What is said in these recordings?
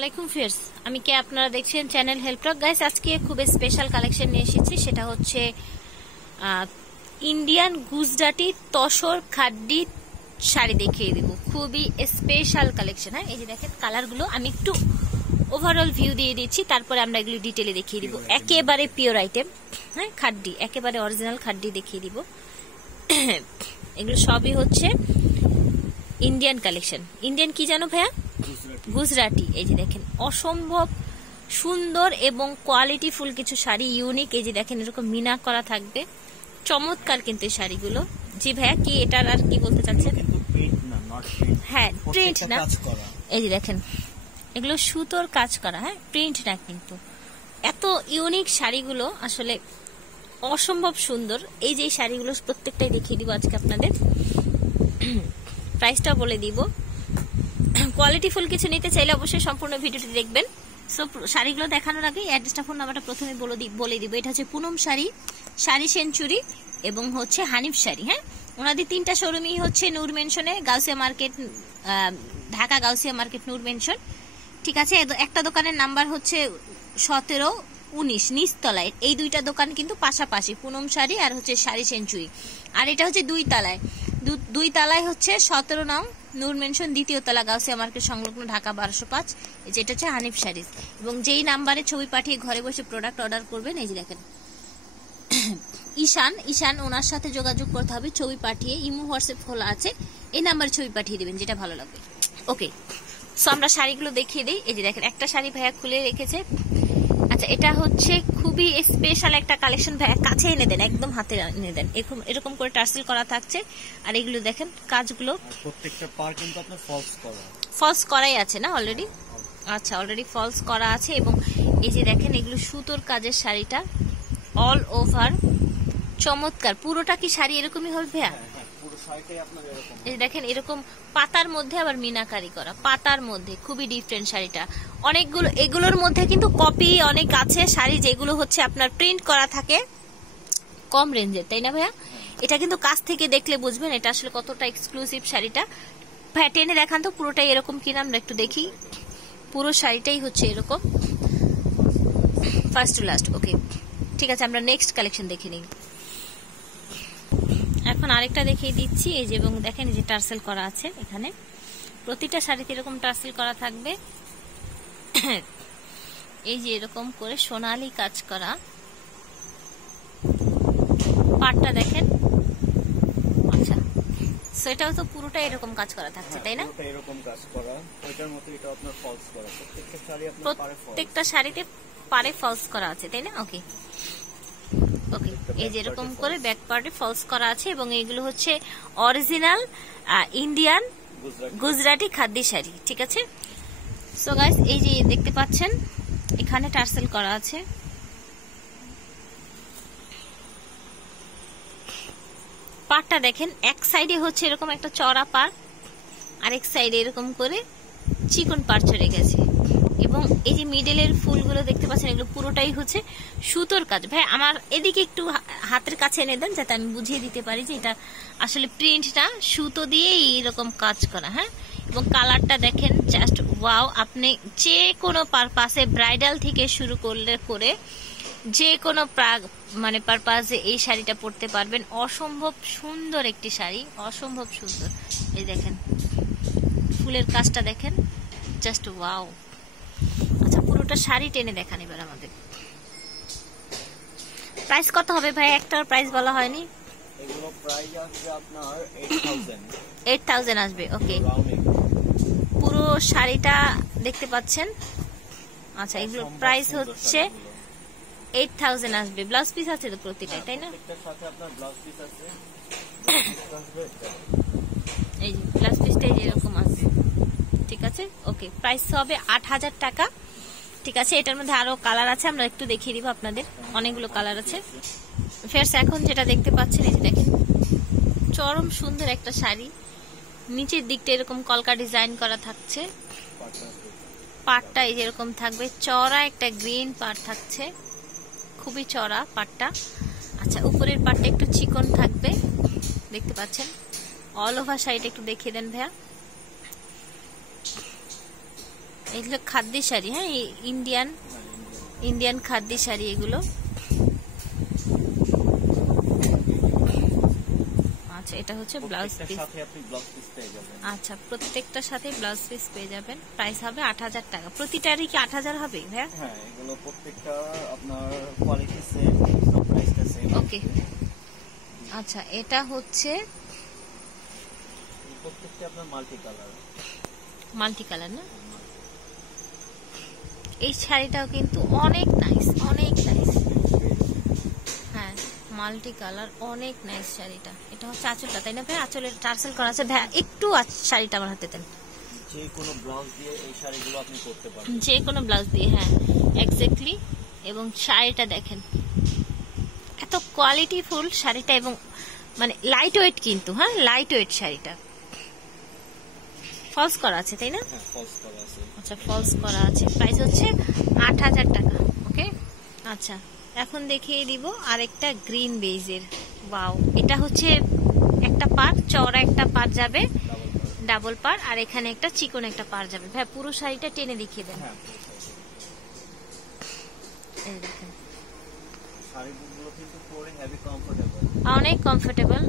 আলাইকুম ফিয়ার্স, আমি কে আপনারা দেখছেন চ্যানেল হেল্পটক। গাইস, আজকে খুব স্পেশাল কালেকশন নিয়ে এসেছি। সেটা হচ্ছে ইন্ডিয়ান গুজরাটি তসর খাড্ডি শাড়ি দেখিয়ে দিব। খুবই স্পেশাল কালেকশন। হ্যাঁ, এই যে দেখেন কালারগুলো, আমি একটু ওভারঅল ভিউ দিয়ে দিচ্ছি, তারপরে আমরা এগুলো ডিটেলে দেখিয়ে দিব। একেবারে পিওর আইটেম, হ্যাঁ, খাড্ডি, একেবারে অরিজিনাল খাড্ডি দেখিয়ে দিব। এগুলো সবই হচ্ছে ইন্ডিয়ান কালেকশন। ইন্ডিয়ান কি জানো ভাইয়া? গুজরাটি। এই যে দেখেন অসম্ভব সুন্দর এবং কোয়ালিটিফুল কিছু শাড়ি, ইউনিক। এই যে দেখেন এরকম মিনা করা থাকবে, চমৎকার কিন্তু এই শাড়িগুলো। জি ভাইয়া, কি এটার আর কি বলতে চাচ্ছেন? হ্যাঁ, প্রিন্ট না, এই যে দেখেন এগুলো সুতোর কাজ করা, হ্যাঁ, প্রিন্ট না। কিন্তু এত ইউনিক শাড়িগুলো আসলে অসম্ভব সুন্দর। এই যে শাড়িগুলো প্রত্যেকটাই দেখিয়ে দিব আজকে আপনাদের, প্রাইসটা বলে দিব। কোয়ালিটিফুল কিছু নিতে চাইলে অবশ্যই সম্পূর্ণ ভিডিওটি দেখবেন। সো শাড়িগুলো দেখানোর আগে অ্যাড্রেসটা, ফোন নাম্বারটা প্রথমে বলে দিব। এটা হচ্ছে পুনম শাড়ি, শাড়ি সেঞ্চুরি এবং হচ্ছে হানিফ শাড়ি। হ্যাঁ, ওনাদের তিনটা শোরুমই হচ্ছে নূর মেনশনে, গাউসিয়া মার্কেট, ঢাকা গাউসিয়া মার্কেট, নূর মেনশন। ঠিক আছে, একটা দোকানের নাম্বার হচ্ছে 17-19 নিচতলায়। এই দুইটা দোকান কিন্তু পাশাপাশি, পুনম শাড়ি আর হচ্ছে শাড়ি সেঞ্চুরি। আর এটা হচ্ছে দুই তালায় হচ্ছে 17 নং নূর মেনশন, দ্বিতীয় তলা, গাউসিয়া মার্কেট সংলগ্ন, ঢাকা 1205। যেটা হচ্ছে হানিফ শাড়ি। এবং যেই নাম্বারে ছবি পাঠিয়ে ঘরে বসে প্রোডাক্ট অর্ডার করবেন, এই যে দেখেন ঈশান, ওনার সাথে যোগাযোগ করতে হবে। ছবি পাঠিয়ে, ইমো হোয়াটসঅ্যাপ খোলা আছে, এই নাম্বারে ছবি পাঠিয়ে দিবেন যেটা ভালো লাগবে। ওকে, সো আমরা শাড়িগুলো দেখিয়ে দিই। এই যে দেখেন একটা শাড়ি ভাইয়া খুলে রেখেছে। আচ্ছা, এটা হচ্ছে খুবই স্পেশাল একটা কালেকশন। ভাইয়া কাছে এনে দেন, একদম হাতে এনে দেন। এরকম করে টার্সেল করা থাকছে। আর এগুলো দেখেন কাজগুলো, প্রত্যেকটা পার কিন্তু আপনার ফলস করাই আছে না অলরেডি? আচ্ছা, অলরেডি ফলস করা আছে। এবং এই যে দেখেন এগুলো সুতোর কাজের শাড়িটা, অল ওভার চমৎকার। পুরোটা কি শাড়ি এরকমই হবে ভাইয়া? এই দেখেন এরকম পাতার মধ্যে আবার মিনাকারি করা, পাতার মধ্যে খুবই ডিফারেন্ট শাড়িটা। অনেকগুলো এগুলোর মধ্যে কিন্তু কপি অনেক আছে শাড়ি, যেগুলো হচ্ছে আপনার প্রিন্ট করা থাকে কম রেঞ্জের, তাই না ভাইয়া? এটা কিন্তু কাছ থেকে দেখলে বুঝবেন এটা আসলে কতটা এক্সক্লুসিভ শাড়িটা। ভাইয়া টেনে দেখান তো পুরোটাই এরকম কিনা, আমরা একটু দেখি। পুরো শাড়িটাই হচ্ছে এরকম ফার্স্ট টু লাস্ট। ওকে, ঠিক আছে, আমরা নেক্সট কালেকশন দেখে নিই। এখন আরেকটা দেখিয়ে দিচ্ছি। এই যে, এবং দেখেন এই যে টার্সেল করা আছে এখানে, প্রতিটা শাড়িতে এরকম টার্সেল করা থাকবে। এই যে এরকম করে সোনালি কাজ করা পাটটা দেখেন। আচ্ছা, সেটাও তো পুরোটা এরকম কাজ করা থাকছে, তাই না? এরকম কাজ করা, ওইটার মতো এটা আপনার ফলস করা, প্রত্যেকটা শাড়িতে পারে ফলস করা আছে, তাই না? ওকে ওকে, এই যে এরকম করে ব্যাক পার্টে ফলস করা আছে। এবং এগুলো হচ্ছে অরিজিনাল ইন্ডিয়ান গুজরাটি খাদ্দি শাড়ি। ঠিক আছে, সো গাইস এই যে দেখতে পাচ্ছেন এখানে টার্সেল করা আছে। পাড়টা দেখেন, এক সাইডে হচ্ছে এরকম একটা চড়া পাড়, আরেক সাইডে এরকম করে চিকন পাড় চড়ে গেছে। এবং এই যে মিডলের ফুলগুলো দেখতে পাচ্ছেন, এগুলো পুরোটাই হচ্ছে সুতোর কাজ। ভাই আমার এদিকে একটু হাতের কাছে এনে দেন, যাতে আমি বুঝিয়ে দিতে পারি যে এটা আসলে প্রিন্ট না, সুতো দিয়ে এইরকম কাজ করা। হ্যাঁ, এবং কালারটা দেখেন, জাস্ট ওয়াও। আপনি যে কোনো পারপাসে, ব্রাইডাল থেকে শুরু করে যে কোনো পারপাসে এই শাড়িটা পরতে পারবেন। অসম্ভব সুন্দর একটি শাড়ি, অসম্ভব সুন্দর। এই দেখেন ফুলের কাজটা দেখেন, জাস্ট ওয়াও। আচ্ছা, পুরোটা শাড়ি টেনে দেখান এবার আমাদের। প্রাইস কত হবে ভাই? একটার প্রাইস বলা হয়নি। এগুলো প্রাইস আসবে আপনার 8000 আসবে। ওকে, পুরো শাড়িটা দেখতে পাচ্ছেন। আচ্ছা, এগুলো প্রাইস হচ্ছে 8000 আসবে। ব্লাউজ পিস আছে তো প্রতিটাই, তাই না? এই যে ব্লাউজ পিসটা এরকম আছে। ঠিক আছে, ওকে, প্রাইস হবে 8000 টাকা। ঠিক আছে, এটার মধ্যে আরো কালার আছে, আমরা একটু দেখিয়ে দিব আপনাদের। অনেকগুলো কালার আছে। ফেরস এখন যেটা দেখতে পাচ্ছেন, এই যে দেখেন চরম সুন্দর একটা শাড়ি। নিচের দিকটা এরকম কলকা ডিজাইন করা থাকছে, পাটটা এই যেরকম থাকবে, চড়া একটা গ্রিন পাট থাকছে, খুবই চড়া পাটটা। আচ্ছা, উপরের পাটটা একটু চিকন থাকবে, দেখতে পাচ্ছেন। অল ওভার শাড়িটা একটু দেখিয়ে দেন ভাইয়া। এগুলো খাদ্যি শাড়ি, হ্যাঁ ইন্ডিয়ান খাদ্যি শাড়ি এগুলো। আচ্ছা, এটা হচ্ছে ব্লাউজ পিস। আচ্ছা, প্রত্যেকটার সাথে ব্লাউজ পিস পেয়ে যাবেন। প্রাইস হবে 8000 টাকা। প্রতিটারই কি 8000 হবে? হ্যাঁ, এগুলো প্রত্যেকটা আপনার কোয়ালিটি সেম, সব প্রাইসটা সেম। ওকে। আচ্ছা, এটা হচ্ছে প্রত্যেকটা আপনার মাল্টি কালার না? এই শাড়িটাও কিন্তু অনেক নাইস, হ্যাঁ মাল্টি কালার, অনেক নাইস শাড়িটা। এটা হচ্ছে আঁচলটা, তাই না ভাই? আঁচলের টার্সেল করা আছে। ভাই একটু শাড়িটা আমার হাতে দেন। যে কোনো ব্লাউজ দিয়ে এই শাড়িগুলো আপনি করতে পারবেন, যে কোনো ব্লাউজ দিয়ে, হ্যাঁ এক্স্যাক্টলি। এবং শাড়িটা দেখেন, এত কোয়ালিটিফুল শাড়িটা, এবং মানে লাইট ওয়েট কিন্তু, হ্যাঁ লাইট ওয়েট শাড়িটা। ফলস করা আছে, তাই না? হ্যাঁ ফলস করা আছে। আচ্ছা, ফলস করা আছে। প্রাইস হচ্ছে 8000 টাকা। ওকে। আচ্ছা, এখন দেখিয়ে দিব আরেকটা গ্রিন বেজের। ওয়াও, এটা হচ্ছে একটা পার, চওড়া একটা পার যাবে, ডাবল পার, আর এখানে একটা চিকন একটা পার যাবে। ভাই পুরো শাড়িটা টেনে দেখিয়ে দেন। এই দেখেন, শাড়িগুলো কিন্তু পরে হেভি কমফোর্টেবল, অনেক কমফোর্টেবল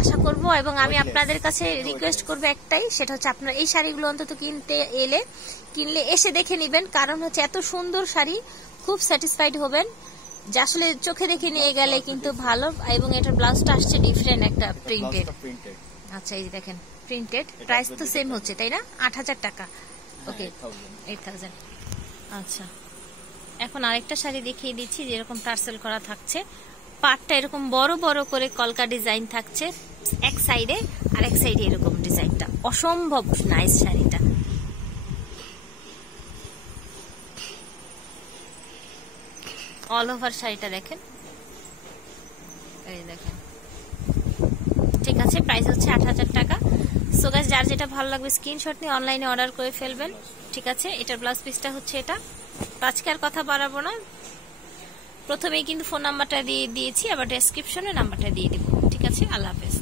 আশা করব। এবং আমি আপনাদের কাছে রিকোয়েস্ট করব একটাই, সেটা হচ্ছে আপনারা এই শাড়িগুলো অন্তত কিনলে এসে দেখে নেবেন। কারণ হচ্ছে এত সুন্দর শাড়ি, খুব স্যাটিসফাইড হবেন যে আসলে চোখে দেখে নিয়ে গেলে কিন্তু ভালো। এবং এটার ব্লাউজটা আসছে ডিফারেন্ট একটা প্রিন্টেড। আচ্ছা, এই যে দেখেন প্রিন্টেড। প্রাইস তো সেম হচ্ছে, তাই না? 8000 টাকা। ওকে, 8000। আচ্ছা, এখন আরেকটা শাড়ি দেখিয়ে দিচ্ছি যেরকম টার্সেল করা থাকছে। পাটটা এরকম বড় বড় করে কলকা ডিজাইন থাকছে এক সাইডে, আর এক সাইডে এরকম ডিজাইনটা অসম্ভব নাইস শাড়িটা। অল ওভার শাড়িটা দেখেন, এই দেখেন। ঠিক আছে, প্রাইস হচ্ছে 8000 টাকা। সো গাইস, যার যেটা ভালো লাগবে স্ক্রিনশট নিয়ে অনলাইনে অর্ডার করে ফেলবেন। ঠিক আছে, এটার ব্লাউজ পিসটা হচ্ছে এটা। তো আজকে আর কথা বাড়াবো না, প্রথমেই কিন্তু ফোন নাম্বারটা দিয়ে দিয়েছি, আবার ডেসক্রিপশনে নাম্বারটা দিয়ে দিব। ঠিক আছে, আল্লাহ হাফেজ।